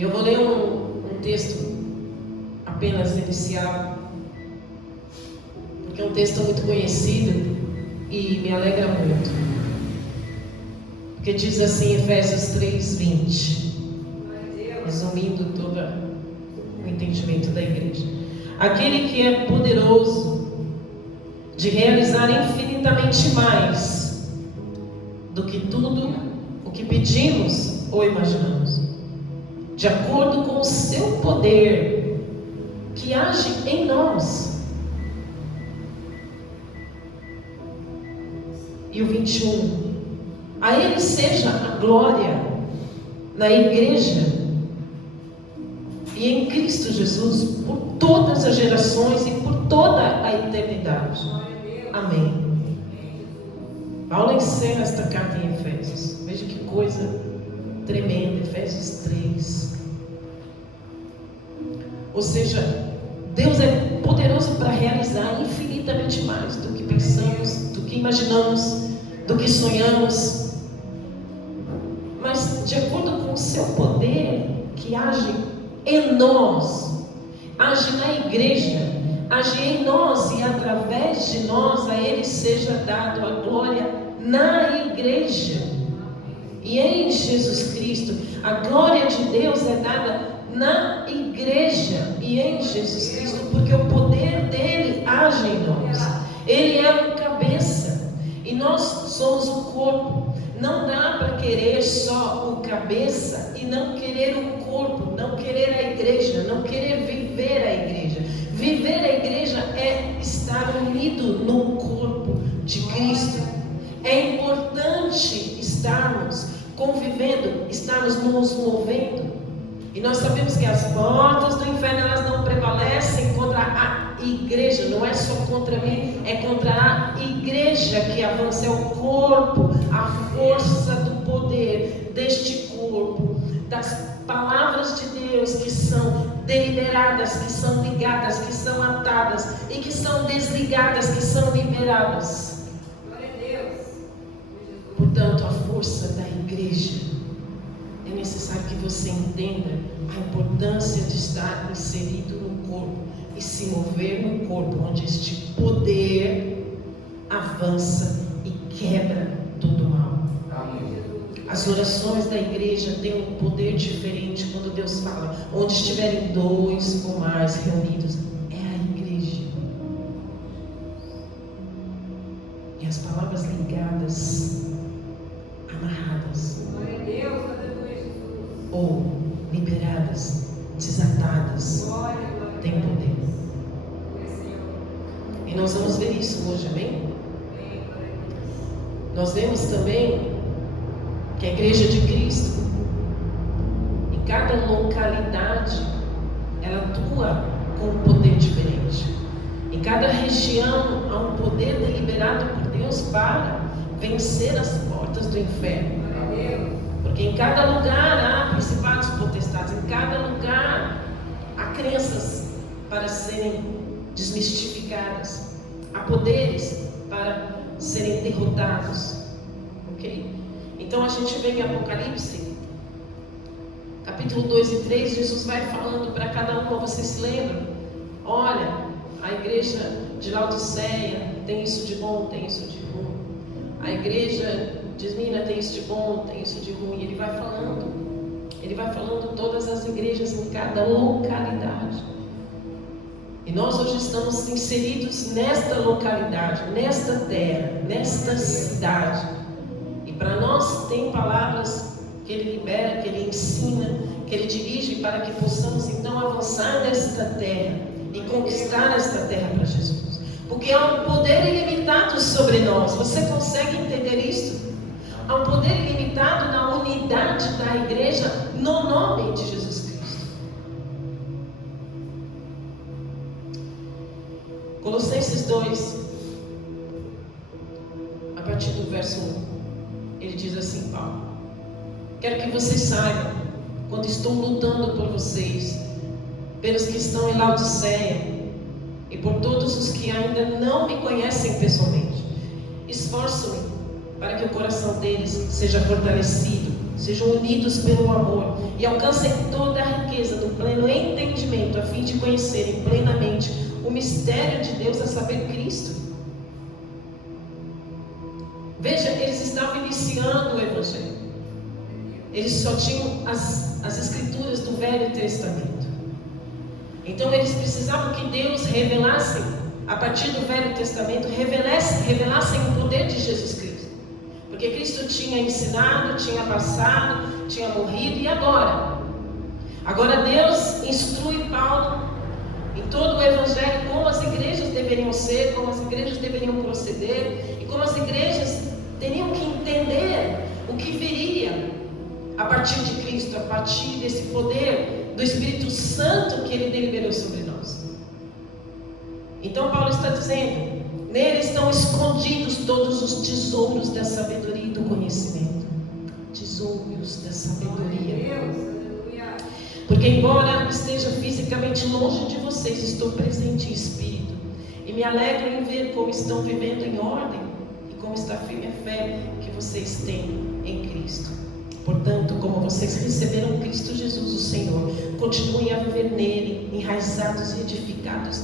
E eu vou ler um texto apenas inicial, porque é um texto muito conhecido e me alegra muito. Porque diz assim, Efésios 3:20, resumindo todo o entendimento da igreja: aquele que é poderoso de realizar infinitamente mais do que tudo o que pedimos ou imaginamos, de acordo com o seu poder que age em nós. E o 21: a Ele seja a glória na igreja e em Cristo Jesus por todas as gerações e por toda a eternidade. Amém. Paulo encerra esta carta em Efésios. Veja que coisa tremenda, Efésios 3. Ou seja, Deus é poderoso para realizar infinitamente mais do que pensamos, do que imaginamos, do que sonhamos. Mas de acordo com o seu poder que age em nós, age na igreja, age em nós e através de nós, a Ele seja dado a glória na igreja e em Jesus Cristo. A glória de Deus é dada na igreja e em Jesus Cristo, porque o poder dele age em nós. Ele é o cabeça e nós somos o corpo. Não dá para querer só o cabeça e não querer o corpo, não querer a igreja, não querer viver a igreja. Viver a igreja é estar unido no corpo de Cristo. É importante estarmos convivendo, estarmos nos movendo. E nós sabemos que as portas do inferno, elas não prevalecem contra a igreja. Não é só contra mim, é contra a igreja que avança. É o corpo, a força do poder deste corpo, das palavras de Deus que são deliberadas, que são ligadas, que são atadas e que são desligadas, que são liberadas. Glória a Deus. Portanto, a força da igreja, é necessário que você entenda a importância de estar inserido no corpo e se mover no corpo, onde este poder avança e quebra todo o mal. Amém. As orações da igreja têm um poder diferente quando Deus fala: onde estiverem 2 ou mais reunidos, é a igreja. E as palavras ligadas, amarradas, Glória a Deus, aleluia, Jesus. ou liberadas, desatadas, Glória, glória. tem poder. Glória, Senhor. E nós vamos ver isso hoje, amém? Amém, glória a Deus. Nós vemos também que a igreja de Cristo, em cada localidade, ela atua com um poder diferente. Em cada região há um poder deliberado por Deus para vencer as portas do inferno. Glória a Deus. Porque em cada lugar há principados e potestades, em cada lugar há crenças para serem desmistificadas, há poderes para serem derrotados, ok? Então a gente vê em Apocalipse, capítulo 2 e 3, Jesus vai falando para cada um. Vocês se lembram? Olha, a igreja de Laodiceia tem isso de bom, tem isso de ruim. A igreja de Esmirna tem isso de bom, tem isso de ruim. Ele vai falando todas as igrejas em cada localidade. E nós hoje estamos inseridos nesta localidade, nesta terra, nesta cidade. E para nós tem palavras que Ele libera, que Ele ensina, que Ele dirige para que possamos então avançar nesta terra e conquistar esta terra para Jesus. Porque há um poder ilimitado sobre nós. Você consegue entender isso? Há um poder ilimitado na unidade da igreja no nome de Jesus Cristo. Colossenses 2, a partir do verso 1, ele diz assim: Paulo, quero que vocês saibam, quando estou lutando por vocês, pelos que estão em Laodiceia e por todos os que ainda não me conhecem pessoalmente, esforço-me para que o coração deles seja fortalecido, sejam unidos pelo amor e alcancem toda a riqueza do pleno entendimento, a fim de conhecerem plenamente o mistério de Deus, a saber, Cristo. Veja, eles estavam iniciando o Evangelho. Eles só tinham as escrituras do Velho Testamento. Então eles precisavam que Deus revelasse, a partir do Velho Testamento, revelassem o poder de Jesus Cristo. Porque Cristo tinha ensinado, tinha passado, tinha morrido, e agora? Agora Deus instrui Paulo em todo o Evangelho como as igrejas deveriam ser, como as igrejas deveriam proceder, e como as igrejas teriam que entender o que viria a partir de Cristo, a partir desse poder do Espírito Santo que Ele deliberou sobre nós. Então Paulo está dizendo: nele estão escondidos todos os tesouros da sabedoria e do conhecimento. Tesouros da sabedoria. Porque embora esteja fisicamente longe de vocês, estou presente em espírito. E me alegro em ver como estão vivendo em ordem e como está firme a fé que vocês têm em Cristo. Portanto, como vocês receberam Cristo Jesus, o Senhor, continuem a viver nele, enraizados e edificados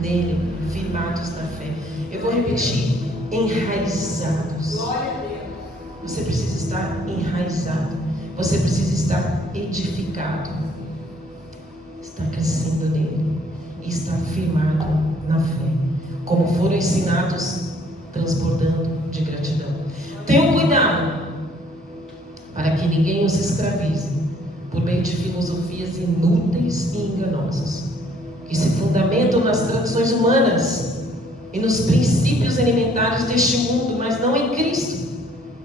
nele, firmados na fé. Eu vou repetir: enraizados. Glória a Deus. Você precisa estar enraizado. Você precisa estar edificado. Está crescendo nele e está firmado na fé, como foram ensinados, transbordando de gratidão. Tenham cuidado para que ninguém os escravize por meio de filosofias inúteis e enganosas, que se fundamentam nas tradições humanas e nos princípios elementares deste mundo, mas não em Cristo.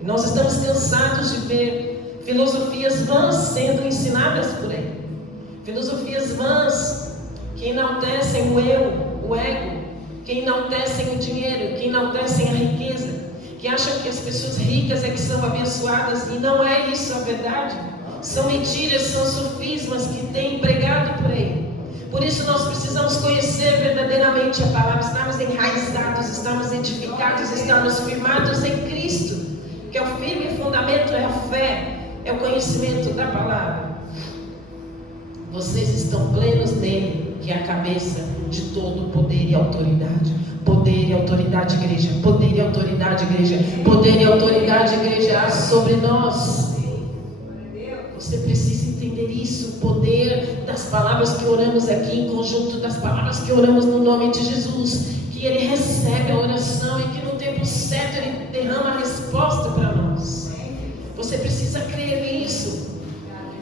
E nós estamos cansados de ver filosofias vãs sendo ensinadas por aí. Filosofias vãs que enaltecem o eu, o ego, que enaltecem o dinheiro, que enaltecem a riqueza, que acham que as pessoas ricas é que são abençoadas, e não é isso a verdade. São mentiras, são sofismas que têm pregado por aí. Por isso nós precisamos conhecer verdadeiramente a palavra, estarmos enraizados, estarmos edificados, estarmos firmados em Cristo, que é o firme fundamento, é a fé, é o conhecimento da palavra. Vocês estão plenos nele, que é a cabeça de todo poder e autoridade. Poder e autoridade, igreja. Poder e autoridade, igreja. Poder e autoridade, igreja, há sobre nós. Você precisa entender isso. O poder das palavras que oramos aqui, em conjunto das palavras que oramos no nome de Jesus. Que Ele recebe a oração e que no tempo certo Ele derrama a resposta para nós. Você precisa crer nisso.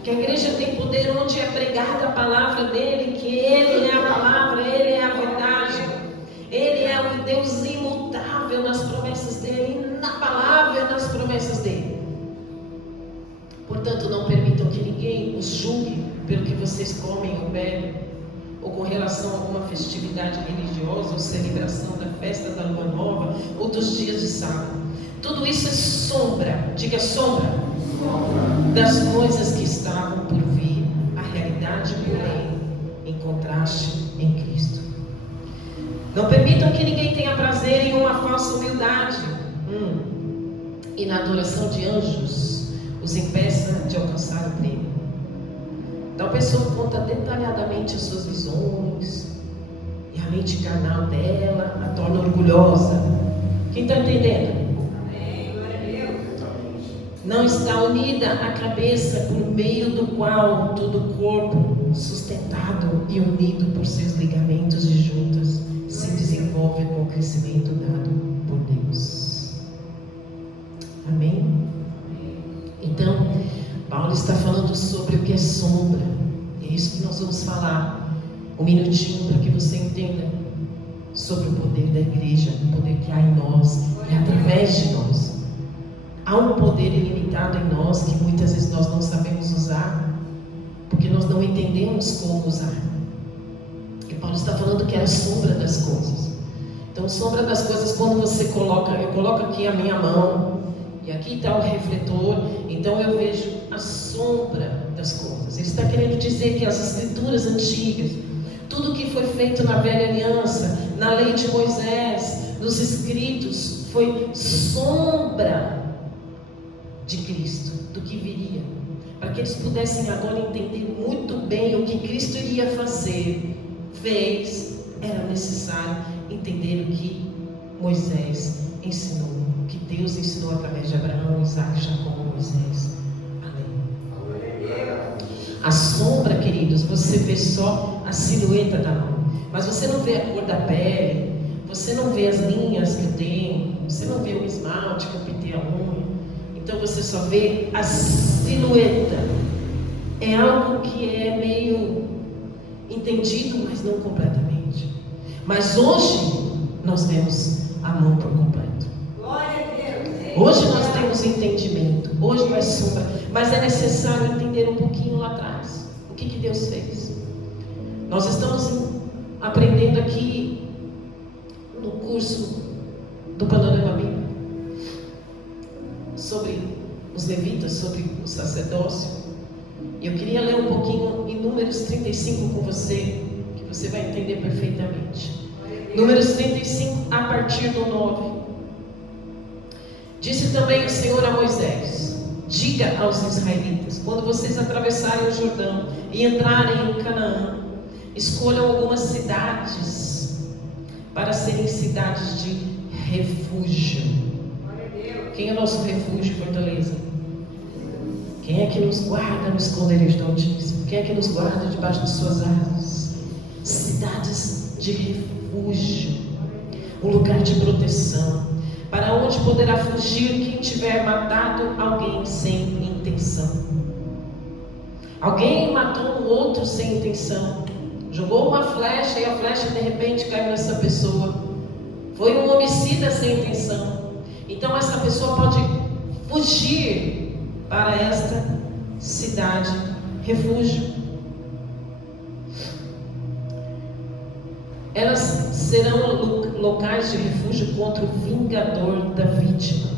Que a igreja tem poder onde é pregada a palavra dele, que Ele é a palavra, Ele é a verdade, Ele é o Deus imutável nas promessas dele, na palavra e nas promessas dele. Portanto, não permitam que ninguém os julgue pelo que vocês comem ou bebem, ou com relação a alguma festividade religiosa, ou celebração da festa da lua nova, ou dos dias de sábado. Tudo isso é sombra, diga sombra, das coisas que estavam por vir. A realidade, porém, em contraste em Cristo. Não permitam que ninguém tenha prazer em uma falsa humildade e na adoração de anjos os impeça de alcançar o prêmio. Então a pessoa conta detalhadamente as suas visões e a mente carnal dela a torna orgulhosa. Quem está entendendo? Não está unida a cabeça, por meio do qual todo o corpo, sustentado e unido por seus ligamentos e juntas, se desenvolve com o crescimento dado por Deus. Amém? Então, Paulo está falando sobre o que é sombra. É isso que nós vamos falar um minutinho para que você entenda sobre o poder da igreja, o poder que há em nós e através de nós. Há um poder ilimitado em nós que muitas vezes nós não sabemos usar, porque nós não entendemos como usar. E Paulo está falando que é a sombra das coisas. Então, sombra das coisas, quando você coloca, eu coloco aqui a minha mão, e aqui está o refletor, então eu vejo a sombra das coisas. Ele está querendo dizer que as escrituras antigas, tudo que foi feito na velha aliança, na lei de Moisés, nos escritos, foi sombra de Cristo, do que viria, para que eles pudessem agora entender muito bem o que Cristo iria fazer, fez. Era necessário entender o que Moisés ensinou, o que Deus ensinou através de Abraão, Isaac, Jacó, Moisés. Amém. A sombra, queridos, você vê só a silhueta da mão, mas você não vê a cor da pele, você não vê as linhas que eu tenho, você não vê o esmalte que eu pintei a unha. Então você só vê a silhueta. É algo que é meio entendido, mas não completamente. Mas hoje nós temos a mão por completo. Glória a Deus. Hoje nós temos entendimento. Hoje não é sombra, mas é necessário entender um pouquinho lá atrás o que Deus fez. Nós estamos aprendendo aqui no curso do Panorama Bíblico sobre os levitas, sobre o sacerdócio. E eu queria ler um pouquinho em Números 35 com você, que você vai entender perfeitamente. Números 35, a partir do 9. Disse também o Senhor a Moisés: diga aos israelitas, quando vocês atravessarem o Jordão e entrarem em Canaã, escolham algumas cidades para serem cidades de refúgio. Quem é o nosso refúgio, Fortaleza? Quem é que nos guarda no esconderijo do Altíssimo? Quem é que nos guarda debaixo de suas asas? Cidades de refúgio, um lugar de proteção, para onde poderá fugir quem tiver matado alguém sem intenção. Alguém matou um outro sem intenção, jogou uma flecha e a flecha de repente caiu nessa pessoa. Foi um homicida sem intenção. Então essa pessoa pode fugir para esta cidade refúgio. Elas serão locais de refúgio contra o vingador da vítima,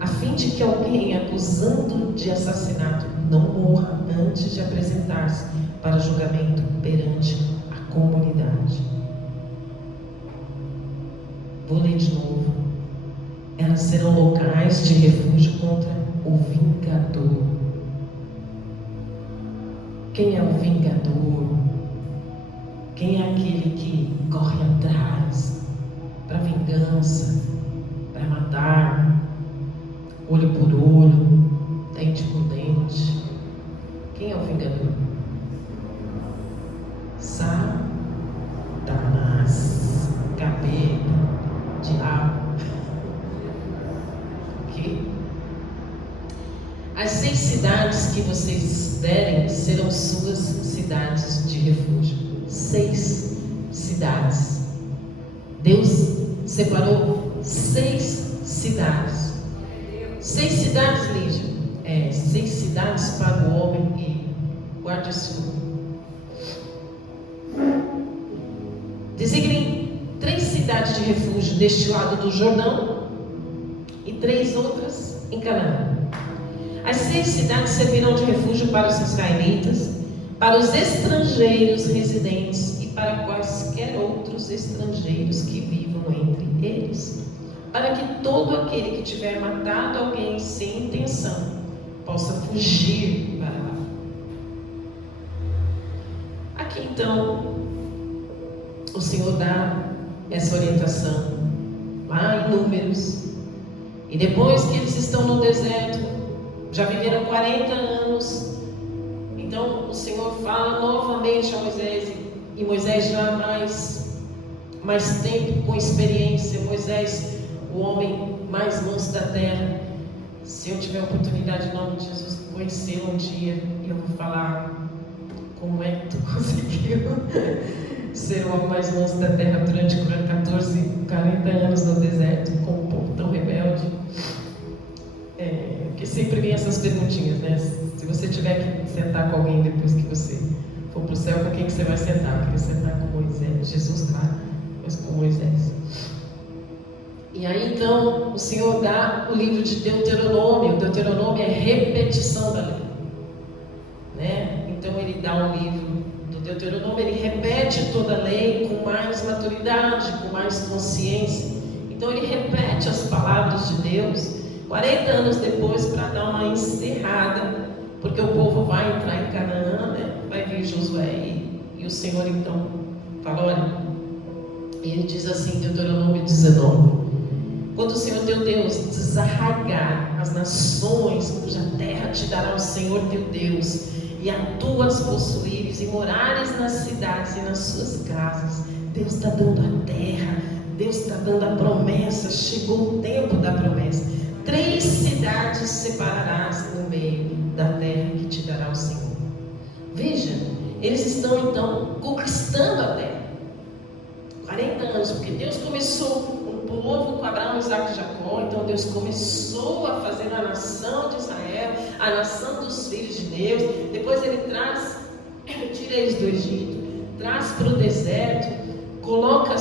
a fim de que alguém acusando de assassinato não morra antes de apresentar-se para julgamento perante a comunidade. Vou ler de novo. Elas serão locais de refúgio contra o vingador. Quem é o vingador? Quem é aquele que corre atrás para vingança, para matar, olho por olho, dente por dente? Quem é o vingador? Satanás, capeta, diabo. Ok? As 6 cidades que vocês derem serão suas cidades de refúgio. 6 cidades. Deus separou 6 cidades. 6 cidades, Lígia. 6 cidades para o homem e guarde esse número. Designem 3 cidades de refúgio deste lado do Jordão e 3 outras em Canaã. As 6 cidades servirão de refúgio para os israelitas, para os estrangeiros residentes e para quaisquer outros estrangeiros que vivam entre eles, para que todo aquele que tiver matado alguém sem intenção possa fugir para lá. Aqui então o Senhor dá essa orientação lá em Números, e depois que eles estão no deserto, já viveram 40 anos. Então o Senhor fala novamente a Moisés, e Moisés já mais tempo com experiência. Moisés, o homem mais manso da terra. Se eu tiver a oportunidade, em nome de Jesus, conhecer um dia, eu vou falar como é que tu conseguiu ser o homem mais manso da terra durante 40 anos no deserto, com um povo tão rebelde. Porque sempre vem essas perguntinhas, né? Se você tiver que sentar com alguém depois que você for para o céu, com quem que você vai sentar? Eu queria sentar com Moisés, Jesus, claro, mas com Moisés. E aí então o Senhor dá o livro de Deuteronômio. O Deuteronômio é repetição da lei, né? Então ele dá um livro do Deuteronômio, ele repete toda a lei com mais maturidade, com mais consciência. Então ele repete as palavras de Deus 40 anos depois, para dar uma vai entrar em Canaã, né? Vai vir Josué e o Senhor então fala, olha, e ele diz assim, Deuteronômio 19, quando o Senhor teu Deus desarraigar as nações cuja terra te dará o Senhor teu Deus, e a tu as possuíres e morares nas cidades e nas suas casas, Deus está dando a terra, Deus está dando a promessa, chegou o tempo da promessa. 3 cidades separarás no meio da terra que te dará o Senhor. Veja, eles estão então conquistando a terra. 40 anos, porque Deus começou um povo com Abraão, Isaac e Jacó, então Deus começou a fazer a nação de Israel, a nação dos filhos de Deus, depois ele tira eles do Egito, traz para o deserto, coloca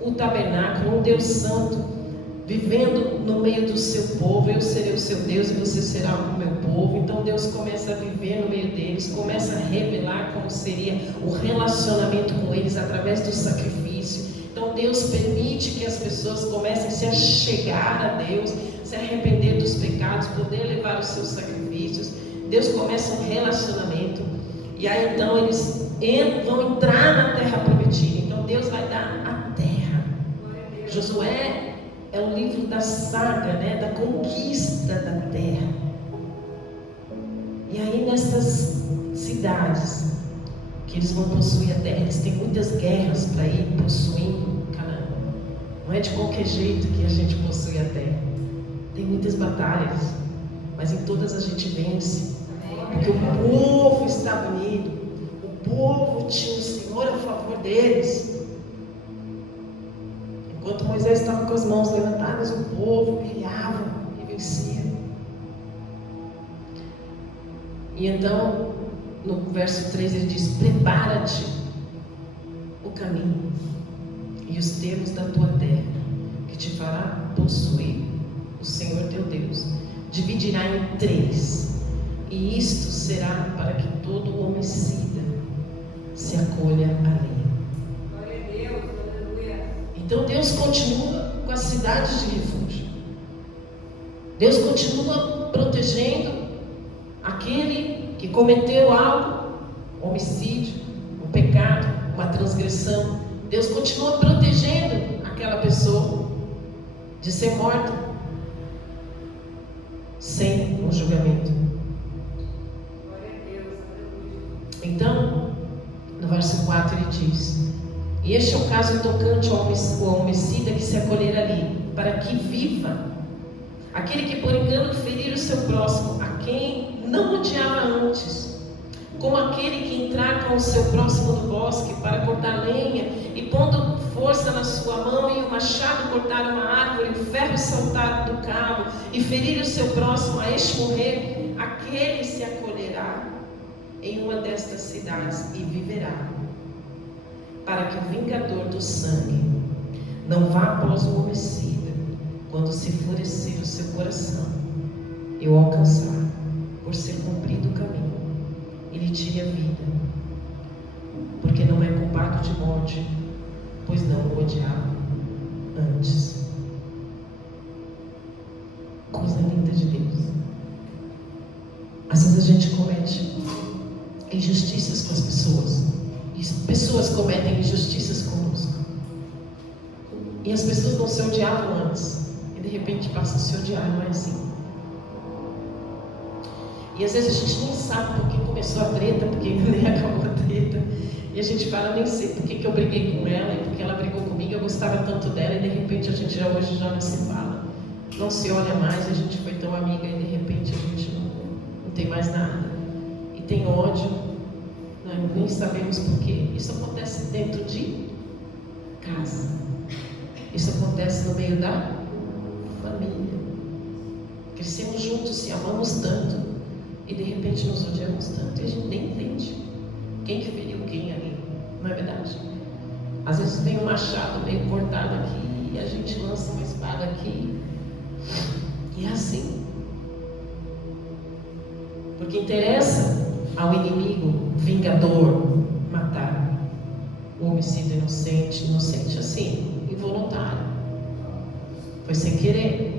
o tabernáculo, um Deus santo, vivendo no meio do seu povo, eu serei o seu Deus e você será o meu povo. Então Deus começa a viver no meio deles, começa a revelar como seria o relacionamento com eles através do sacrifício. Então Deus permite que as pessoas comecem a se achegar a Deus, se arrepender dos pecados, poder levar os seus sacrifícios. Deus começa um relacionamento, e aí então eles vão entrar na terra prometida. Então Deus vai dar a terra. Josué é o livro da saga, né, da conquista da terra. E aí nessas cidades que eles vão possuir a terra, eles têm muitas guerras para ir possuindo Canaã. Não é de qualquer jeito que a gente possui a terra. Tem muitas batalhas, mas em todas a gente vence. Porque o povo estava unido, o povo tinha o Senhor a favor deles. Enquanto Moisés estava com as mãos levantadas, o povo guerreava e vencia. E então, no verso 3 ele diz: prepara-te o caminho e os termos da tua terra, que te fará possuir o Senhor teu Deus. Dividirá em 3, e isto será para que todo homicida se acolha a lei. Então Deus continua com as cidades de refúgio. Deus continua protegendo aquele que cometeu algo, homicídio, um pecado, uma transgressão. Deus continua protegendo aquela pessoa de ser morta sem um julgamento. Então, no verso 4 ele diz: e este é o caso tocante ao homicida que se acolher ali, para que viva. Aquele que por engano ferir o seu próximo, a quem não odiava antes, como aquele que entrar com o seu próximo no bosque para cortar lenha, e pondo força na sua mão e o machado cortar uma árvore, e o ferro saltar do cabo, e ferir o seu próximo, a este morrer, aquele se acolherá em uma destas cidades e viverá. Para que o vingador do sangue não vá após o homicida, quando se enfurecer o seu coração e o alcançar, por ser cumprido o caminho, e lhe tire a vida, porque não é culpado de morte, pois não o odiava antes. Coisa linda de Deus. Às vezes a gente comete injustiças com as pessoas, e pessoas cometem injustiças conosco, e as pessoas não se odiavam antes, e de repente passam a se odiar, não é assim? E às vezes a gente nem sabe por que começou a treta, porque nem acabou a treta, e a gente fala: nem sei por que eu briguei com ela, e porque ela brigou comigo, eu gostava tanto dela, e de repente a gente hoje já não se fala, não se olha mais, a gente foi tão amiga, e de repente a gente não tem mais nada, e tem ódio, né? Nem sabemos por quê. Isso acontece dentro de casa, isso acontece no meio da família. Crescemos juntos, se amamos tanto, e de repente nos odiamos tanto, e a gente nem entende quem que feriu quem ali, não é verdade? Às vezes vem um machado meio cortado aqui, e a gente lança uma espada aqui, e é assim, porque interessa ao inimigo vingador matar o homicida inocente assim, involuntário, foi sem querer.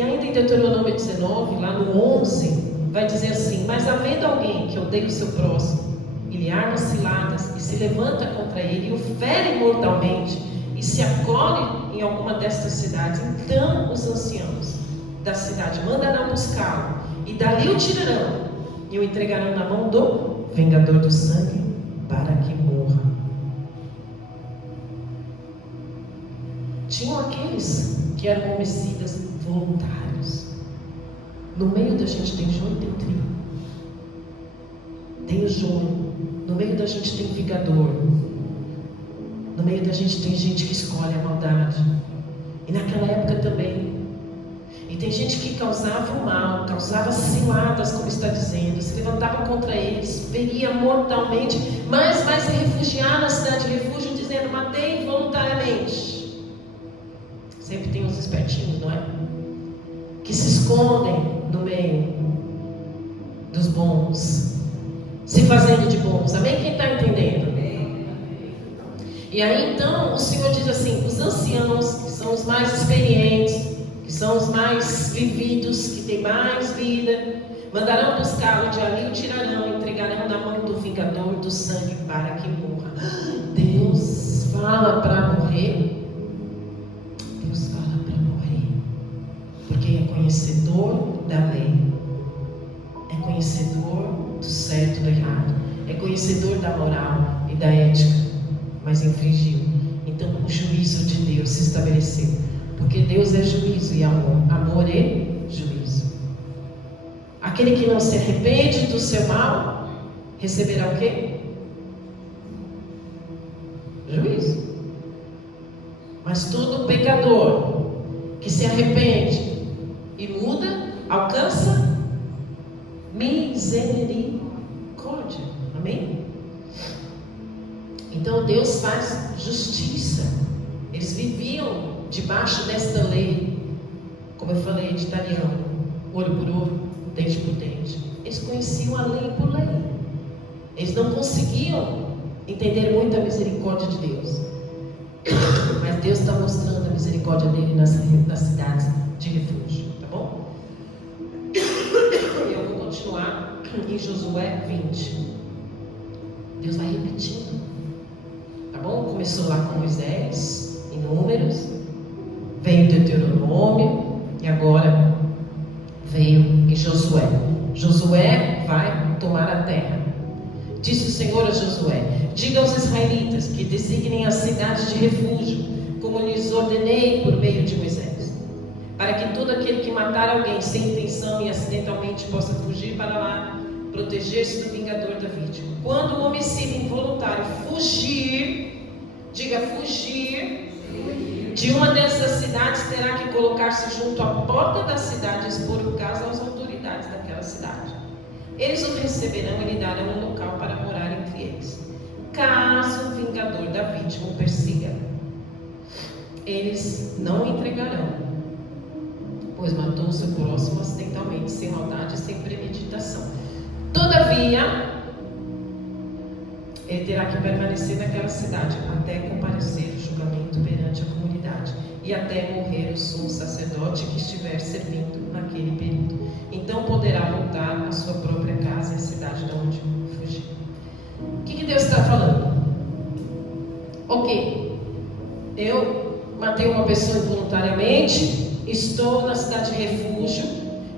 E ainda em Deuteronômio 19, lá no 11, vai dizer assim: mas havendo alguém que odeia o seu próximo, e lhe arma ciladas, e se levanta contra ele, e o fere mortalmente, e se acolhe em alguma destas cidades, então os anciãos da cidade mandarão buscá-lo, e dali o tirarão, e o entregarão na mão do vingador do sangue, para que morra. Tinham aqueles que eram homicidas voluntários. No meio da gente tem joio e tem trigo. Tem o joio. No meio da gente tem vingador. No meio da gente tem gente que escolhe a maldade. E naquela época também. E tem gente que causava o mal, causava ciladas, como está dizendo, se levantava contra eles, feria mortalmente, mas vai se refugiar na cidade de refúgio, dizendo: matei voluntariamente. Sempre tem uns espertinhos, não é? Que se escondem no meio dos bons, se fazendo de bons. Amém? Quem está entendendo? E aí então o Senhor diz assim: os anciãos, que são os mais experientes, que são os mais vividos, que têm mais vida, mandarão buscá-lo, de ali o tirarão, e entregarão na mão do vingador do sangue, para que morra. Deus fala para morrer. Deus fala para morrer, porque é conhecedor da lei, é conhecedor do certo e do errado, é conhecedor da moral e da ética, mas infringiu. Então o juízo de Deus se estabeleceu, porque Deus é juízo e amor. Amor é juízo. Aquele que não se arrepende do seu mal receberá o quê? Juízo. Mas todo pecador que se arrepende e muda, alcança misericórdia. Amém? Então Deus faz justiça. Eles viviam debaixo desta lei, como eu falei, de Daniel, olho por olho, dente por dente. Eles conheciam a lei por lei. Eles não conseguiam entender muito a misericórdia de Deus. Mas Deus está mostrando a misericórdia dele nas cidades de refúgio, tá bom? Eu vou continuar em Josué 20. Deus vai repetindo, tá bom? Começou lá com Moisés, em Números, veio Deuteronômio e agora veio em Josué. Josué vai tomar a terra. Disse o Senhor a Josué: diga aos israelitas que designem as cidades de refúgio, como lhes ordenei por meio de Moisés, para que todo aquele que matar alguém sem intenção e acidentalmente possa fugir para lá, proteger-se do vingador da vítima. Quando o homicida involuntário fugir, diga fugir, de uma dessas cidades, terá que colocar-se junto à porta da cidade e expor o caso às autoridades daquela cidade. Eles o receberão e lhe darão um local para morar entre eles. Caso o vingador da vítima o persiga, eles não o entregarão, pois matou o seu próximo acidentalmente, sem maldade e sem premeditação. Todavia, ele terá que permanecer naquela cidade até comparecer o julgamento perante a comunidade e até morrer o sumo sacerdote que estiver servindo naquele período. Então poderá voltar à sua própria casa e à cidade de onde fugiu. O que Deus está falando? Ok, eu matei uma pessoa involuntariamente, estou na cidade de refúgio,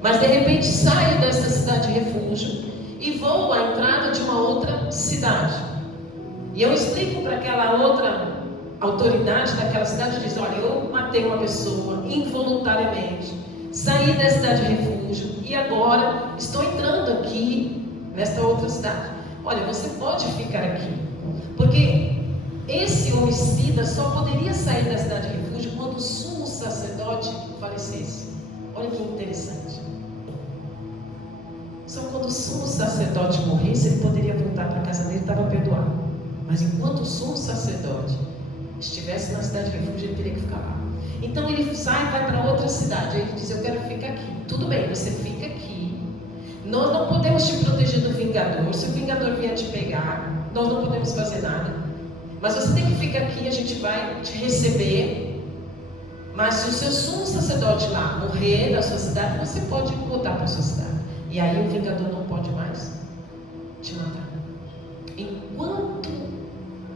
mas de repente saio dessa cidade de refúgio e vou à entrada de uma outra cidade. E eu explico para aquela outra autoridade daquela cidade, diz: olha, eu matei uma pessoa involuntariamente, saí da cidade de refúgio e agora estou entrando aqui nesta outra cidade. Olha, você pode ficar aqui, porque esse homicida só poderia sair da cidade de refúgio quando o sumo sacerdote falecesse. Olha que interessante. Só quando o sumo sacerdote morresse, ele poderia voltar para a casa dele e estava perdoado. Mas enquanto o sumo sacerdote estivesse na cidade de refúgio, ele teria que ficar lá. Então ele sai e vai para outra cidade. Aí ele diz: eu quero ficar aqui. Tudo bem, você fica aqui. Nós não podemos te proteger do vingador. Se o vingador vier te pegar, nós não podemos fazer nada. Mas você tem que ficar aqui, a gente vai te receber. Mas se o seu sumo sacerdote lá morrer da sua cidade, você pode voltar para a sua cidade. E aí o vingador não pode mais te matar. Enquanto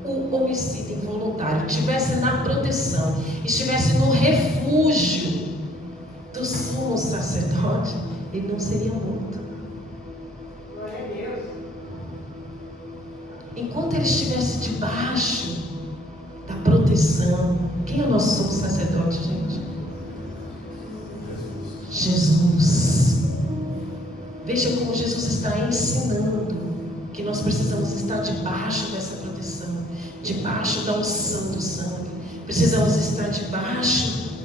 o homicídio involuntário estivesse na proteção, estivesse no refúgio do sumo sacerdote, ele não seria morto. Glória a Deus. Enquanto ele estivesse debaixo da proteção. Quem é o nosso sumo sacerdote, gente? Jesus. Veja como Jesus está ensinando que nós precisamos estar debaixo dessa proteção, debaixo da unção do sangue. Precisamos estar debaixo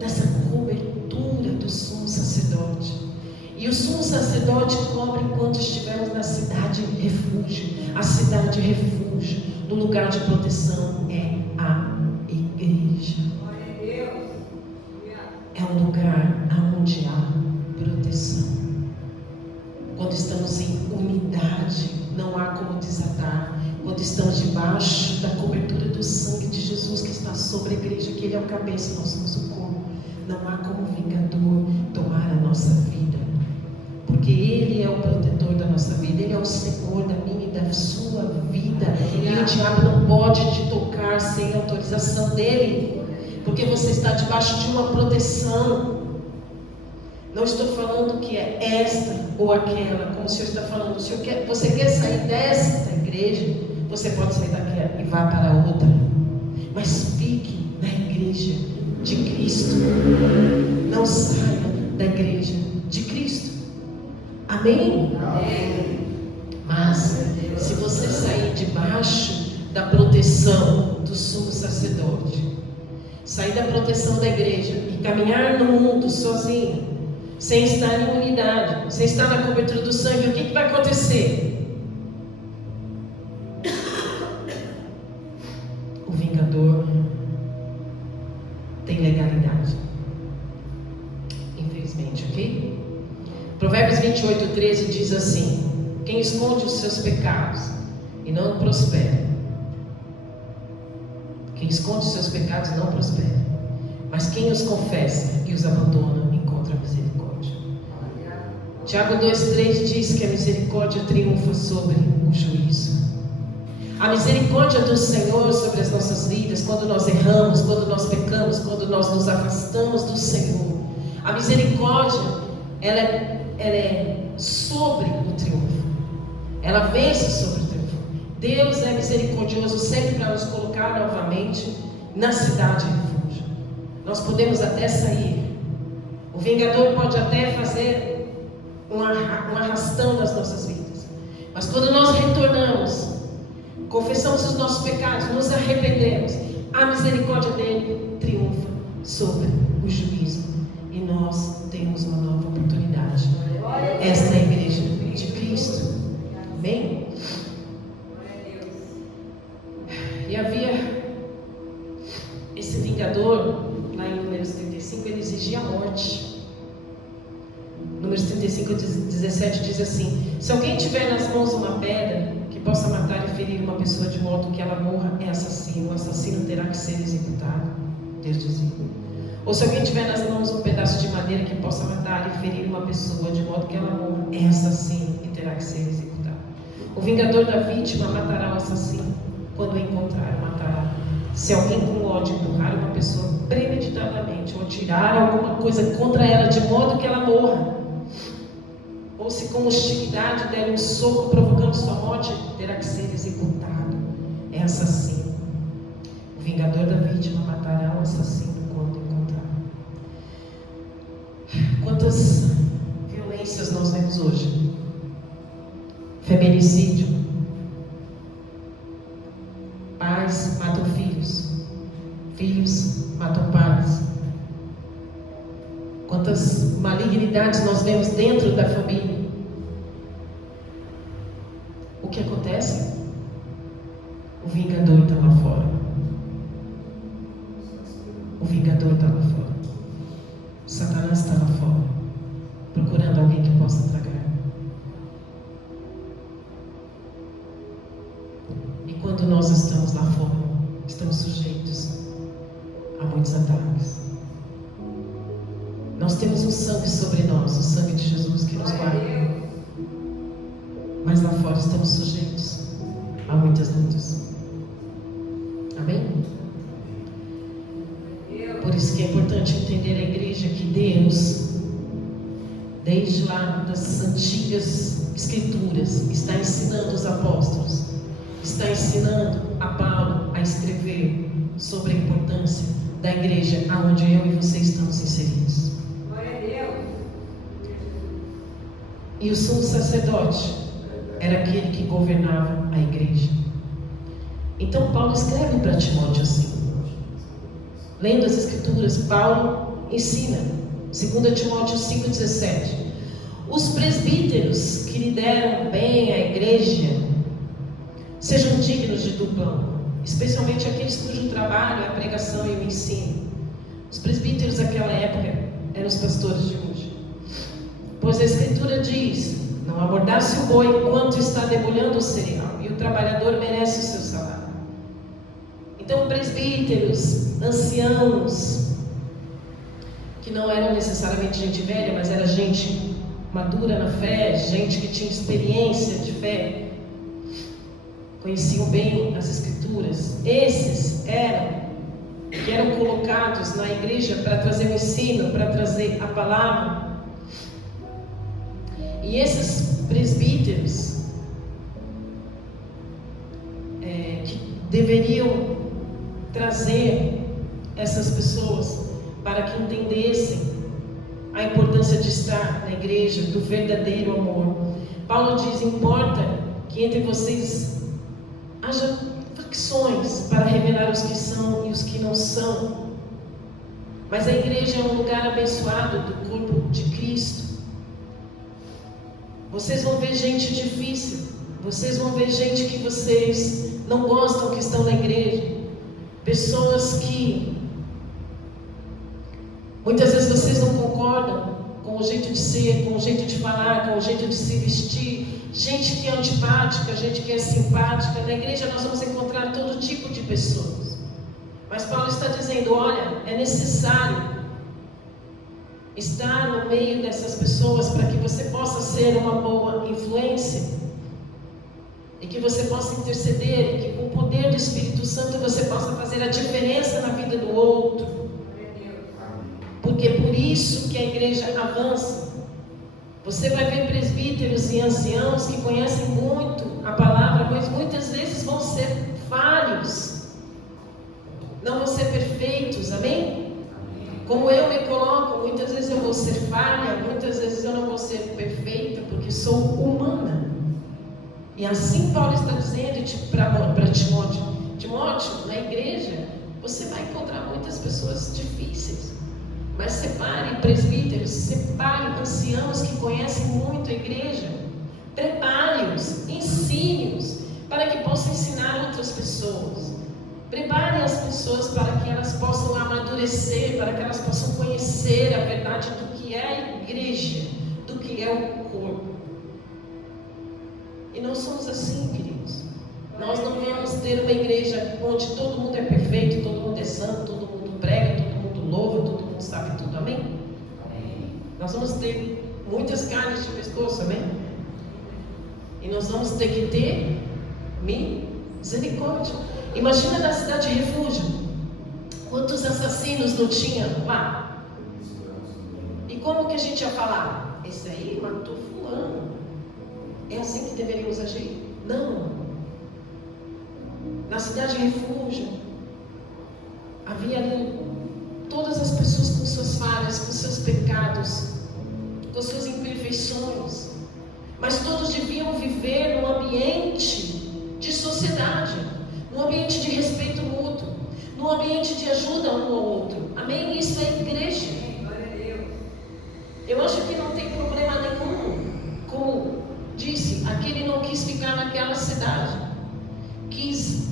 dessa cobertura do sumo sacerdote. E o sumo sacerdote cobre enquanto estivermos na cidade refúgio. A cidade refúgio, no lugar de proteção, é a igreja. Glória a Deus. É um lugar onde há proteção. Quando estamos em unidade, não há como desatar. Quando estamos debaixo da cobertura do sangue de Jesus que está sobre a igreja, que Ele é o cabeça, nós somos o corpo, não há como o vingador tomar a nossa vida. Porque Ele é o protetor da nossa vida, Ele é o Senhor da minha e da sua vida. E o diabo não pode te tocar sem autorização dEle, porque você está debaixo de uma proteção. Não estou falando que é esta ou aquela, como o Senhor está falando. O Senhor você quer sair desta igreja, você pode sair daquela e vá para outra. Mas fique na igreja de Cristo. Não saia da igreja de Cristo. Amém? Amém. Mas, se você sair debaixo da proteção do sumo sacerdote, sair da proteção da igreja e caminhar no mundo sozinho, sem estar em unidade, sem estar na cobertura do sangue, o que vai acontecer? O vingador tem legalidade. Infelizmente, ok? Provérbios 28:13 diz assim: quem esconde os seus pecados e não prospera. Quem esconde os seus pecados não prospera. Mas quem os confessa e os abandona encontra misericórdia. Tiago 2:3 diz que a misericórdia triunfa sobre o juízo. A misericórdia do Senhor sobre as nossas vidas, quando nós erramos, quando nós pecamos, quando nós nos afastamos do Senhor. A misericórdia, ela é sobre o triunfo. Ela vence sobre o triunfo. Deus é misericordioso sempre para nos colocar novamente na cidade refúgio. Nós podemos até sair. O vingador pode até fazer um arrastão nas nossas vidas. Mas quando nós retornamos, confessamos os nossos pecados, nos arrependemos, a misericórdia dele triunfa sobre o juízo. E nós temos uma nova oportunidade. Esta é a igreja de Cristo. Amém? E havia esse vingador, lá em Números 35, ele exigia a morte. Números 35:17 diz assim: se alguém tiver nas mãos uma pedra que possa matar e ferir uma pessoa de modo que ela morra, é assassino. O assassino terá que ser executado. Deus dizia. Ou se alguém tiver nas mãos um pedaço de madeira que possa matar e ferir uma pessoa de modo que ela morra, é assassino e terá que ser executado. O vingador da vítima matará o assassino. Quando o encontrar, matará. Se alguém com ódio empurrar uma pessoa premeditadamente ou tirar alguma coisa contra ela de modo que ela morra, ou se com hostilidade der um soco provocando sua morte, terá que ser executado. É assassino. O vingador da vítima matará o assassino quando encontrar. Quantas violências nós vemos hoje? Feminicídio. Pais matam filhos. Filhos matam pais. Quantas malignidades nós vemos dentro da família. O que acontece? O vingador está lá fora. O vingador está lá fora. Satanás está lá fora, procurando alguém que possa tragar. E quando nós estamos lá fora, estamos sujeitos a muitos os ataques. Nós temos um sangue sobre nós, o sangue de Jesus que nos guarda. Mas lá fora estamos sujeitos a muitas lutas. Amém? Por isso que é importante entender a igreja que Deus, desde lá das antigas escrituras, está ensinando os apóstolos, está ensinando a Paulo a escrever sobre a importância da igreja aonde eu e você estamos inseridos. Glória a Deus. E o sumo sacerdote era aquele que governava a igreja. Então Paulo escreve para Timóteo assim. Lendo as escrituras, Paulo ensina, 2 Timóteo 5,17. Os presbíteros que lideram bem a igreja sejam dignos de dupla honra, especialmente aqueles cujo trabalho é a pregação e o ensino. Os presbíteros daquela época eram os pastores de hoje. Pois a escritura diz: não amordace o boi enquanto está debulhando o cereal, e o trabalhador merece o seu salário. Então, presbíteros, anciãos, que não eram necessariamente gente velha, mas era gente madura na fé, gente que tinha experiência de fé, conheciam bem as escrituras. Esses que eram colocados na igreja para trazer o ensino, para trazer a palavra. E esses presbíteros que deveriam trazer essas pessoas para que entendessem a importância de estar na igreja, do verdadeiro amor. Paulo diz: importa que entre vocês haja facções para revelar os que são e os que não são. Mas a igreja é um lugar abençoado do corpo de Cristo. Vocês vão ver gente difícil, vocês vão ver gente que vocês não gostam que estão na igreja, pessoas que muitas vezes vocês não concordam com o jeito de ser, com o jeito de falar, com o jeito de se vestir, gente que é antipática, gente que é simpática. Na igreja nós vamos encontrar todo tipo de pessoas, mas Paulo está dizendo: olha, é necessário estar no meio dessas pessoas para que você possa ser uma boa influência e que você possa interceder, e que com o poder do Espírito Santo você possa fazer a diferença na vida do outro. Porque é por isso que a igreja avança. Você vai ver presbíteros e anciãos que conhecem muito a palavra, mas muitas vezes vão ser falhos, não vão ser perfeitos. Amém? Como eu me coloco, muitas vezes eu vou ser falha, muitas vezes eu não vou ser perfeita, porque sou humana. E assim Paulo está dizendo para Timóteo: Timóteo, na igreja você vai encontrar muitas pessoas difíceis, mas separe presbíteros, separe anciãos que conhecem muito a igreja, prepare-os, ensine-os, para que possam ensinar outras pessoas. Prepare as pessoas para que elas possam amadurecer, para que elas possam conhecer a verdade do que é a igreja, do que é o corpo. E nós somos assim, queridos. Nós não vamos ter uma igreja onde todo mundo é perfeito, todo mundo é santo, todo mundo prega, todo mundo louva, todo mundo sabe tudo. Amém? Amém. Nós vamos ter muitas carnes de pescoço, amém? E nós vamos ter que ter misericórdia. Imagina na cidade de Refúgio, quantos assassinos não tinha lá? E como que a gente ia falar? Esse aí matou fulano. É assim que deveríamos agir? Não. Na cidade de Refúgio, havia ali todas as pessoas com suas falhas, com seus pecados, com suas imperfeições, mas todos deviam viver num ambiente de sociedade, num ambiente de respeito mútuo, num ambiente de ajuda um ao outro. Amém? Isso é igreja. Eu acho que não tem problema nenhum. Como disse, aquele não quis ficar naquela cidade, quis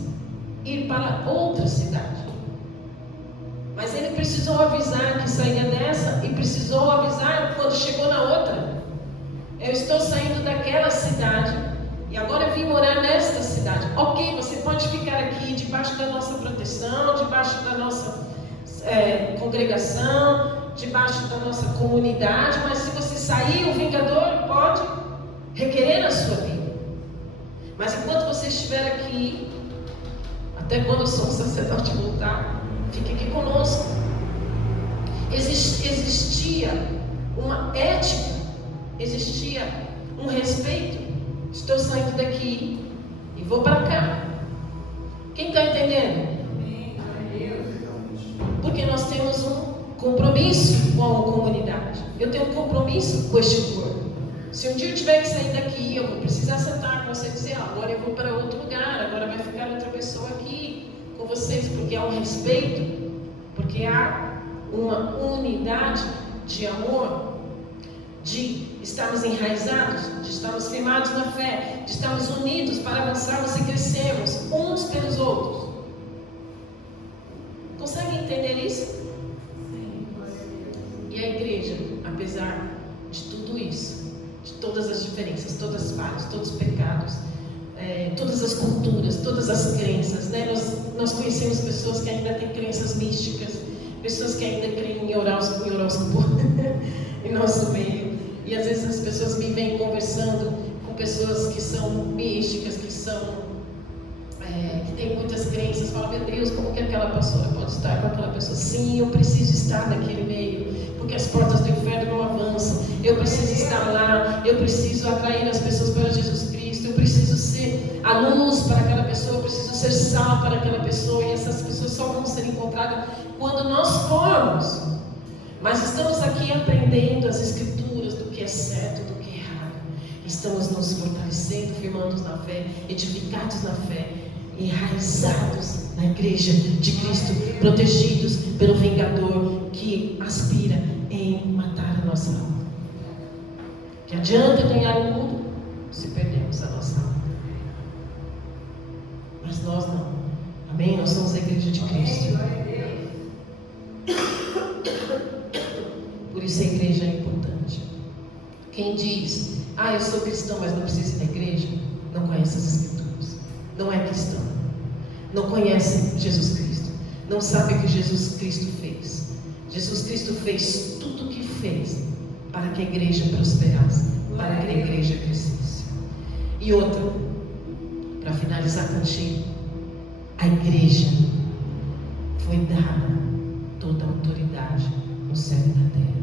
ir para outra cidade, mas ele precisou avisar que saía dessa e precisou avisar quando chegou na outra: eu estou saindo daquela cidade e agora eu vim morar nesta cidade. Ok, você pode ficar aqui debaixo da nossa proteção, debaixo da nossa congregação, debaixo da nossa comunidade, mas se você sair, o vingador pode requerer a sua vida. Mas enquanto você estiver aqui, até quando o sumo sacerdote voltar, fique aqui conosco. Existia uma ética, existia um respeito. Estou saindo daqui e vou para cá. Quem está entendendo? Porque nós temos um compromisso com a comunidade. Eu tenho um compromisso com este corpo. Se um dia eu tiver que sair daqui, eu vou precisar sentar com você e dizer, agora eu vou para outro lugar, agora vai ficar outra pessoa aqui com vocês, porque há um respeito, porque há uma unidade de amor, de estarmos enraizados, de estarmos firmados na fé, de estarmos unidos para avançarmos e crescermos uns pelos outros. Conseguem entender isso? E a igreja, apesar de tudo isso, de todas as diferenças, todas as falhas, todos os pecados, todas as culturas, todas as crenças, né? Nós conhecemos pessoas que ainda têm crenças místicas, pessoas que ainda creem em horóscopo em nosso meio. E às vezes as pessoas me vêm conversando com pessoas que são místicas, que têm muitas crenças, falam, meu Deus, como que aquela pastora pode estar com aquela pessoa? Sim, eu preciso estar naquele meio, porque as portas do inferno não avançam. Eu preciso estar lá, eu preciso atrair as pessoas para Jesus Cristo, eu preciso ser a luz para aquela pessoa, eu preciso ser sal para aquela pessoa, e essas pessoas só vão ser encontradas quando nós formos. Mas estamos aqui aprendendo as Escrituras do que é certo, do que é errado. Estamos nos fortalecendo, firmando na fé, edificados na fé, enraizados na igreja de Cristo, protegidos pelo vingador que aspira em matar a nossa alma. Que adianta ganhar o mundo se perdemos a nossa alma. Mas nós não. Amém? Nós somos a igreja de Cristo. Por isso a igreja é importante. Quem diz, eu sou cristão, mas não preciso ir na igreja, não conhece as Escrituras, não é cristão, não conhece Jesus Cristo, não sabe o que Jesus Cristo fez. Jesus Cristo fez tudo o que fez para que a igreja prosperasse, para que a igreja crescesse. E outra, para finalizar contigo, a igreja foi dada toda a autoridade no céu e na terra.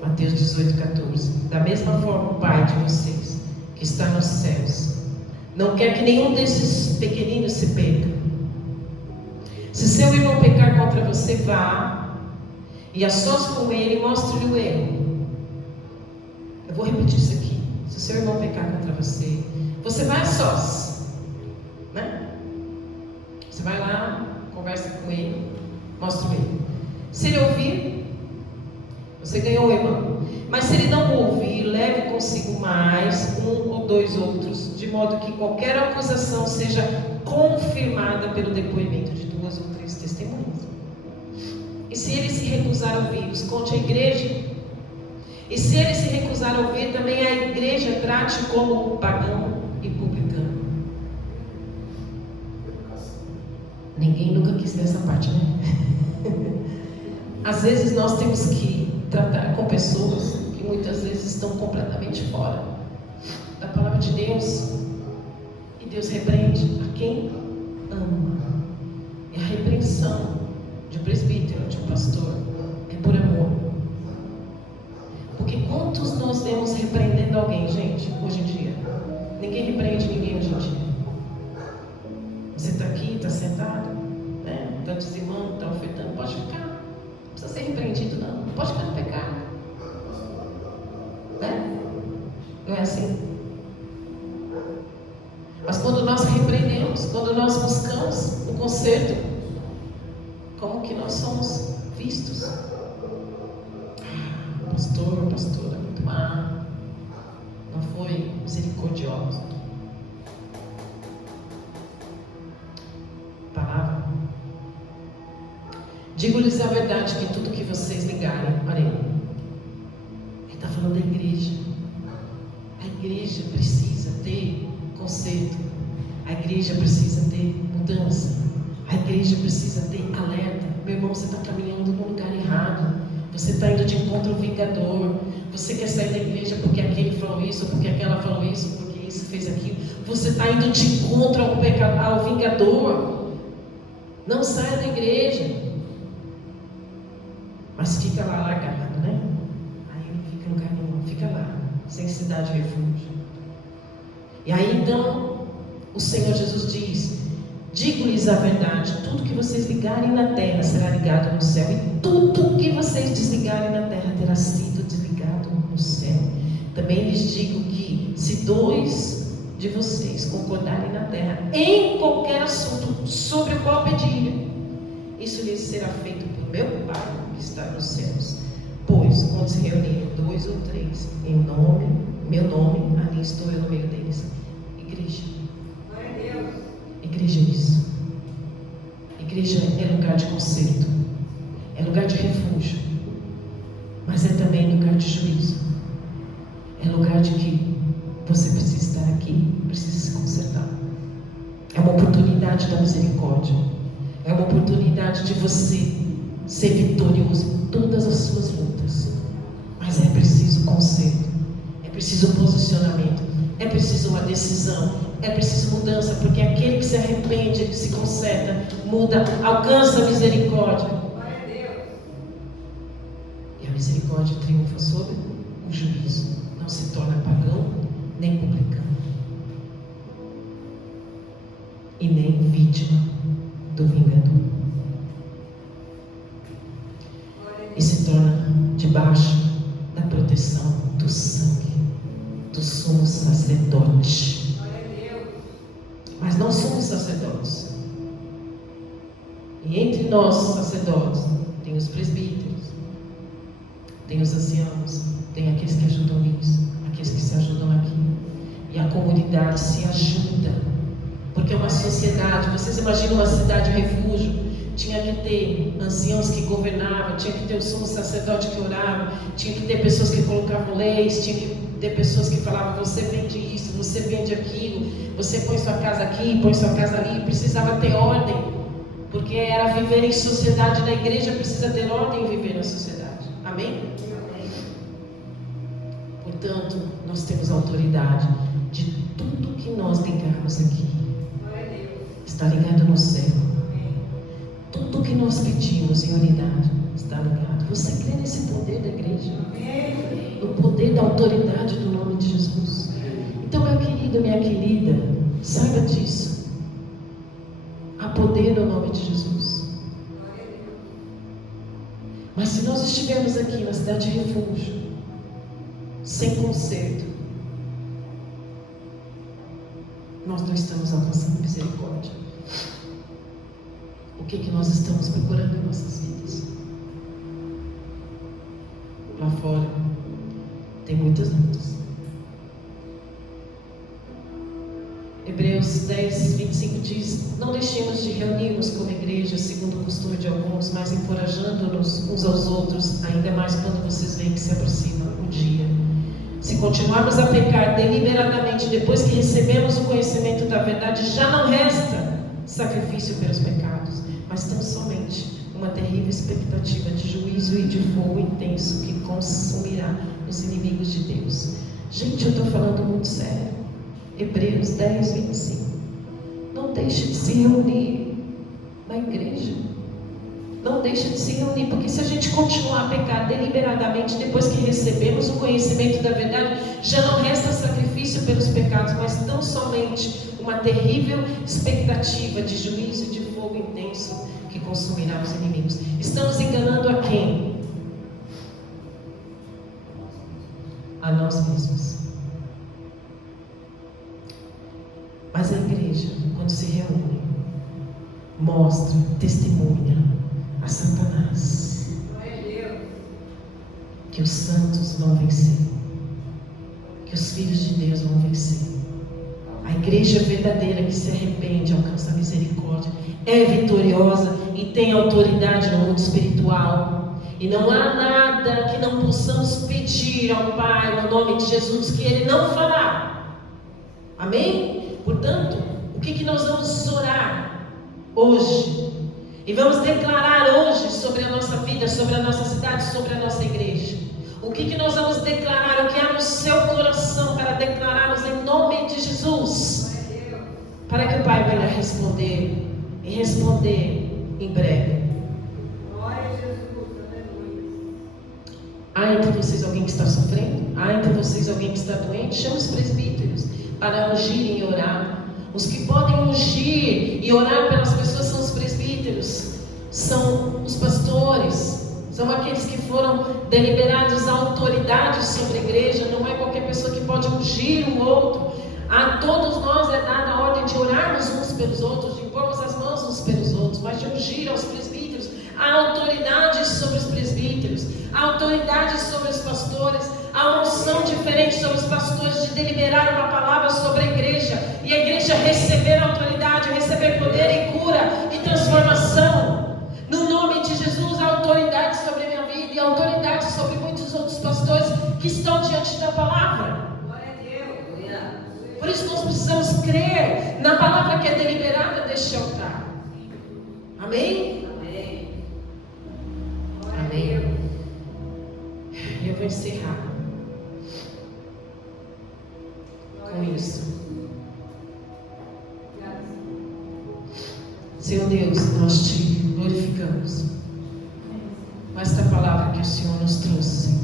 Mateus 18:14. Da mesma forma, o Pai de vocês, que está nos céus, não quer que nenhum desses pequeninos se perca. Se seu irmão pecar contra você, vá e a sós com ele, mostre-lhe o erro. Eu vou repetir isso aqui. Se seu irmão pecar contra você, você vai a sós, né? Você vai lá, conversa com ele, mostra o erro. Se ele ouvir, você ganhou o irmão. Mas se ele não ouvir, leve consigo mais um ou dois outros, de modo que qualquer acusação seja confirmada pelo depoimento de 2 ou 3 testemunhas. E se ele se recusar a ouvir, conte à igreja. E se ele se recusar a ouvir, também a igreja trate como pagão e publicano. Ninguém nunca quis ver essa parte, né? Às vezes nós temos que tratar com pessoas que muitas vezes estão completamente fora da palavra de Deus. E Deus repreende a quem ama. E a repreensão de um presbítero, de um pastor, é por amor. Porque quantos nós vemos repreendendo alguém, gente, hoje em dia? Ninguém repreende ninguém hoje em dia. Você está aqui, está sentado, né? Está dizimando, está ofertando, pode ficar. Não precisa ser repreendido, não. Não pode ficar no pecado. Né? Não é assim? Mas quando nós repreendemos, quando nós buscamos o conserto, como que nós somos vistos? Pastor, pastora, muito má. Não foi misericordioso. Palavra. Digo-lhes a verdade, que tudo que vocês ligarem, farei. Ele está falando da igreja. A igreja precisa ter conserto. A igreja precisa ter mudança. A igreja precisa ter alerta. meu irmão, você está caminhando no lugar errado. Você está indo de encontro ao vingador. Você quer sair da igreja porque aquele falou isso, porque aquela falou isso, porque esse fez aquilo. Você está indo de encontro ao vingador. Não saia da igreja. Mas fica lá largado, né? Aí ele fica no caminho, fica lá, sem cidade de refúgio. E aí então, o Senhor Jesus diz: digo-lhes a verdade, tudo que vocês ligarem na terra será ligado no céu, e tudo que vocês desligarem na terra terá sido desligado no céu. Também lhes digo que, se 2 de vocês concordarem na terra em qualquer assunto sobre o qual pedirem, isso lhes será feito por meu Pai que está nos céus. Pois, quando se reunirem 2 ou 3 em meu nome, ali estou eu no meio deles. Igreja. Glória a Deus. Igreja é isso. Igreja é lugar de conserto, é lugar de refúgio, mas é também lugar de juízo. É lugar de que você precisa estar aqui, precisa se consertar. É uma oportunidade da misericórdia. É uma oportunidade de você ser vitorioso em todas as suas lutas. Mas é preciso conserto, é preciso posicionamento, é preciso uma decisão, é preciso mudança, porque aquele que se arrepende, que se conserta, muda, alcança a misericórdia. Glória a Deus. E a misericórdia triunfa sobre o juízo. Não se torna pagão, nem publicano, e nem vítima do vingador. E se torna debaixo da proteção do sangue do sumo sacerdote. Glória a Deus. Mas não somos sacerdotes. E entre nós, sacerdotes, tem os presbíteros, tem os anciãos, tem aqueles que ajudam nisso, aqueles que se ajudam aqui. E a comunidade se ajuda. Porque é uma sociedade. Vocês imaginam uma cidade de refúgio? Tinha que ter anciãos que governavam, tinha que ter o sumo sacerdote que orava, tinha que ter pessoas que colocavam leis, tinha que ter pessoas que falavam: você vende isso, você vende aquilo, você põe sua casa aqui, põe sua casa ali. Precisava ter ordem, porque era viver em sociedade. Na igreja precisa ter ordem e viver na sociedade. Amém? Portanto, nós temos autoridade de tudo que nós ligarmos aqui. Glória a Deus. Está ligado no céu. Amém. Tudo que nós pedimos em unidade está ligado. Você crê nesse poder da igreja? Amém. No poder da autoridade do nome de Jesus? Então, meu querido, minha querida, saiba disso. Há poder no nome de Jesus. Glória a Deus. Mas se nós estivermos aqui na cidade de refúgio, sem conserto, nós não estamos alcançando misericórdia. O que nós estamos procurando em nossas vidas? Lá fora tem muitas lutas. Hebreus 10, 25 diz: não deixemos de reunir-nos como igreja, segundo o costume de alguns, mas encorajando-nos uns aos outros, ainda mais quando vocês veem que se aproxima o dia. Se continuarmos a pecar deliberadamente depois que recebemos o conhecimento da verdade, já não resta sacrifício pelos pecados, mas tão somente uma terrível expectativa de juízo e de fogo intenso que consumirá os inimigos de Deus. Gente, eu estou falando muito sério. Hebreus 10, 25. Não deixe de se reunir na igreja. Não deixe de se reunir, porque se a gente continuar a pecar deliberadamente depois que recebemos o conhecimento da verdade, já não resta sacrifício pelos pecados, mas tão somente uma terrível expectativa de juízo e de fogo intenso que consumirá os inimigos. Estamos enganando a quem? A nós mesmos. Mas a igreja, quando se reúne, mostra, testemunha a Satanás Glória a Deus. que os santos vão vencer, que os filhos de Deus vão vencer. A igreja verdadeira que se arrepende, alcança a misericórdia, é vitoriosa e tem autoridade no mundo espiritual. E não há nada que não possamos pedir ao Pai no nome de Jesus que Ele não fará. Amém? Portanto, o que nós vamos orar hoje E vamos declarar hoje sobre a nossa vida, sobre a nossa cidade, sobre a nossa igreja. O que nós vamos declarar? O que há no seu coração para declararmos em nome de Jesus? Para que o Pai venha responder e responder em breve. Glória a Jesus, aleluia. Há entre vocês alguém que está sofrendo? Há entre vocês alguém que está doente? Chama os presbíteros para ungirem e orar. Os que podem ungir e orar pelas pessoas são os presbíteros, são os pastores, são aqueles que foram deliberados a autoridade sobre a igreja. Não é qualquer pessoa que pode ungir o outro. A todos nós é dada a ordem de orarmos uns pelos outros, de impormos as mãos uns pelos outros, mas de ungir aos presbíteros. Há autoridade sobre os presbíteros, há autoridade sobre os pastores, há uma unção diferente sobre os pastores de deliberar uma palavra sobre a igreja, e a igreja receber autoridade, receber poder e cura e transformação. No nome de Jesus, há autoridade sobre a minha vida e autoridade sobre muitos outros pastores que estão diante da palavra. Glória a Deus. Por isso nós precisamos crer na palavra que é deliberada deste altar. Amém? Amém. Amém. Eu vou encerrar com isso. Senhor Deus, nós te glorificamos com esta palavra que o Senhor nos trouxe, Senhor.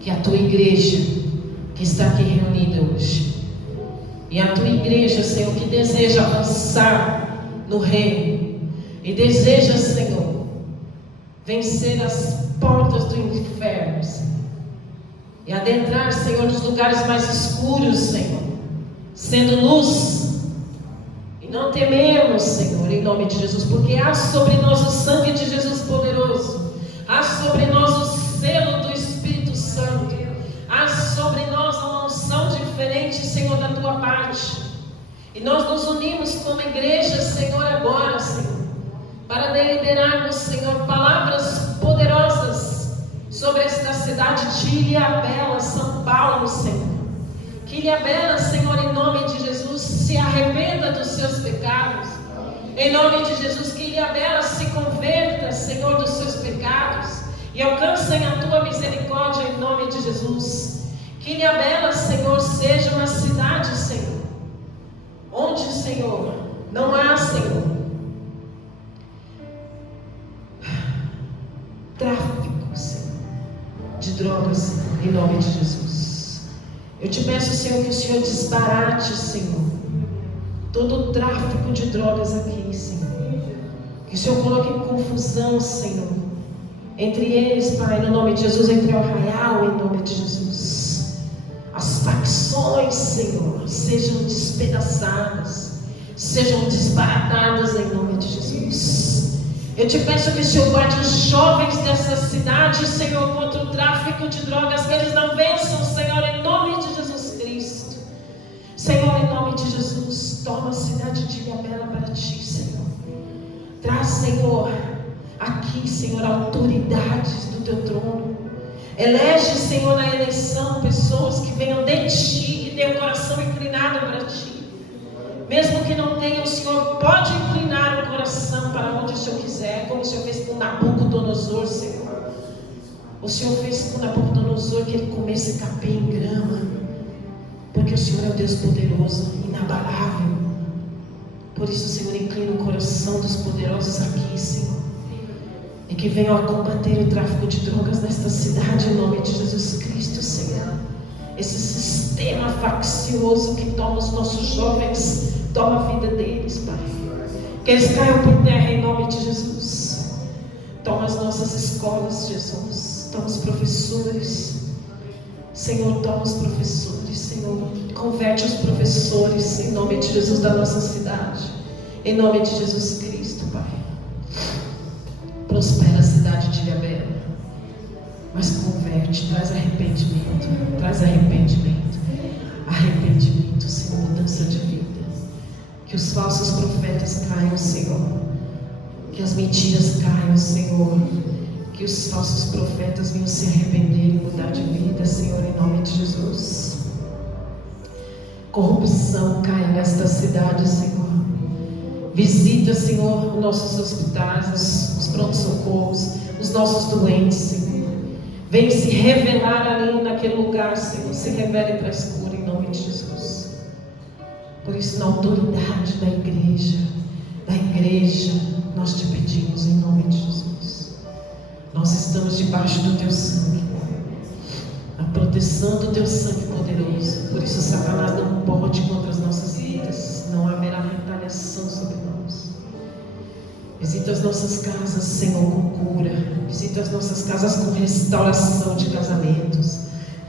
Que a tua igreja que está aqui reunida hoje, e a tua igreja, Senhor, que deseja avançar no reino e deseja, Senhor, vencer as portas do inferno, Senhor, e adentrar, Senhor, nos lugares mais escuros, Senhor, sendo luz. Não tememos, Senhor, em nome de Jesus, porque há sobre nós o sangue de Jesus poderoso, há sobre nós o selo do Espírito Santo, há sobre nós uma unção diferente, Senhor, da tua parte. E nós nos unimos como igreja, Senhor, agora, Senhor, para deliberarmos, Senhor, palavras poderosas sobre esta cidade de Ilhabela, São Paulo, Senhor. Que Ilhabela, Senhor, em nome de Jesus, se arrependa dos seus pecados. Em nome de Jesus, que Ilhabela se converta, Senhor, dos seus pecados e alcancem a tua misericórdia em nome de Jesus. Que Ilhabela, Senhor, seja uma cidade, Senhor, onde, Senhor, não há, Senhor, tráfico, Senhor, de drogas, em nome de Jesus. Eu te peço, Senhor, que o Senhor desbarate, Senhor, todo o tráfico de drogas aqui, Senhor. Que o Senhor coloque confusão, Senhor, entre eles, Pai, no nome de Jesus, entre o arraial, em nome de Jesus. As facções, Senhor, sejam despedaçadas, sejam desbaratadas em nome de Jesus. Eu te peço que o Senhor guarde os jovens dessa cidade, Senhor, contra o tráfico de drogas, que eles não vençam, Senhor, em nome de Jesus Cristo. Senhor, em nome de Jesus, toma a cidade de Ilhabela para ti, Senhor. Traz, Senhor, aqui, Senhor, autoridades do teu trono. Elege, Senhor, na eleição pessoas que venham de ti, que tenham o coração inclinado para ti. Mesmo que não tenha, o Senhor pode inclinar o coração para onde o Senhor quiser, como o Senhor fez com Nabucodonosor, Senhor. O Senhor fez com Nabucodonosor que ele comesse capim em grama, porque o Senhor é o Deus poderoso, inabalável. Por isso, Senhor, inclina o coração dos poderosos aqui, Senhor, e que venham a combater o tráfico de drogas nesta cidade, em nome de Jesus Cristo, Senhor. Esse sistema faccioso que toma os nossos jovens, toma a vida deles, Pai. Que eles caiam por terra em nome de Jesus. Toma as nossas escolas, Jesus. Toma os professores. Senhor, toma os professores, Senhor. Converte os professores em nome de Jesus da nossa cidade. Em nome de Jesus Cristo, Pai. Prospera a cidade de Ilhabela. Mas converte, traz arrependimento. Traz arrependimento. Arrependimento, Senhor, mudança de vida. Que os falsos profetas caiam, Senhor. Que as mentiras caiam, Senhor. Que os falsos profetas venham se arrepender e mudar de vida, Senhor, em nome de Jesus. Corrupção caia nesta cidade, Senhor. Visita, Senhor, os nossos hospitais, os pronto-socorros, os nossos doentes, Senhor. Vem se revelar ali naquele lugar, Senhor. Se revele para a escura em nome de Jesus. Por isso, na autoridade da igreja, nós te pedimos em nome de Jesus. Nós estamos debaixo do teu sangue, a proteção do teu sangue poderoso. Por isso, Satanás não pode contra as nossas vidas. Não haverá retaliação sobre nós. Visita as nossas casas, Senhor, com cura. Visita as nossas casas com restauração de casamentos.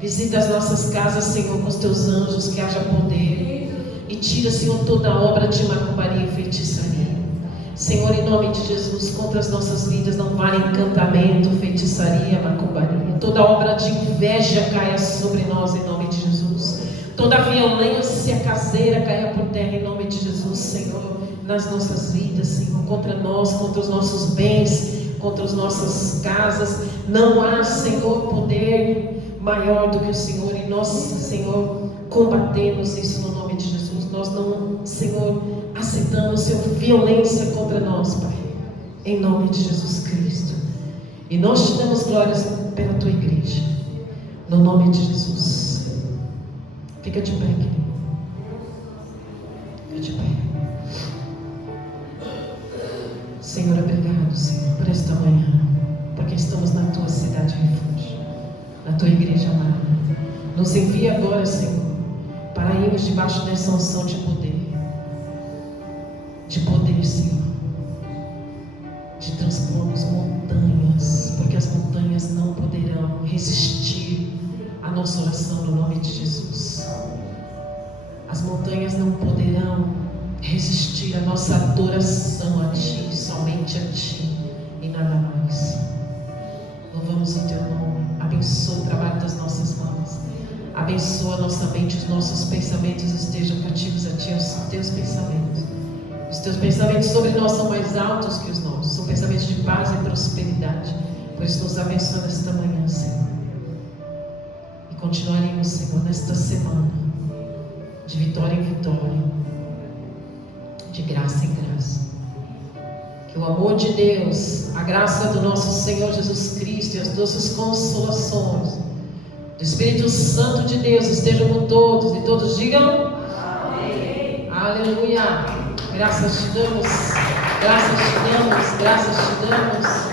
Visita as nossas casas, Senhor, com os teus anjos, que haja poder. E tira, Senhor, toda obra de macumbaria e feitiçaria. Senhor, em nome de Jesus, contra as nossas vidas não vale encantamento, feitiçaria, macumbaria. Toda obra de inveja caia sobre nós em nome de Jesus. Toda violência caseira caia por terra em nome de Jesus, Senhor, nas nossas vidas, Senhor, contra nós, contra os nossos bens, contra as nossas casas. Não há, Senhor, poder maior do que o Senhor, e nós, Senhor, combatemos isso no nome de Jesus. Nós não, Senhor, aceitamos, Senhor, violência contra nós, Pai, em nome de Jesus Cristo. E nós te damos glórias pela tua igreja, no nome de Jesus. Fica de pé, querido. Fica de pé. Senhor, obrigado, Senhor, por esta manhã, porque estamos na tua cidade refúgio, na tua igreja amada. Nos envia agora, Senhor, para irmos debaixo dessa unção de poder, Senhor, de transpormos montanhas, porque as montanhas não poderão resistir à nossa oração no nome de Jesus. As montanhas não poderão resistir à nossa adoração a Ti, somente a Ti e nada mais. Louvamos o Teu nome. Abençoa o trabalho das nossas mãos. Abençoa a nossa mente, os nossos pensamentos estejam cativos a Ti, os Teus pensamentos. Os Teus pensamentos sobre nós são mais altos que os nossos. São pensamentos de paz e prosperidade. Por isso nos abençoa nesta manhã, Senhor. E continuaremos, Senhor, nesta semana, de vitória em vitória, de graça em graça. Que o amor de Deus, a graça do nosso Senhor Jesus Cristo e as doces consolações do Espírito Santo de Deus estejam com todos, e todos digam amém. Aleluia. Graças te damos, graças te damos, graças te damos.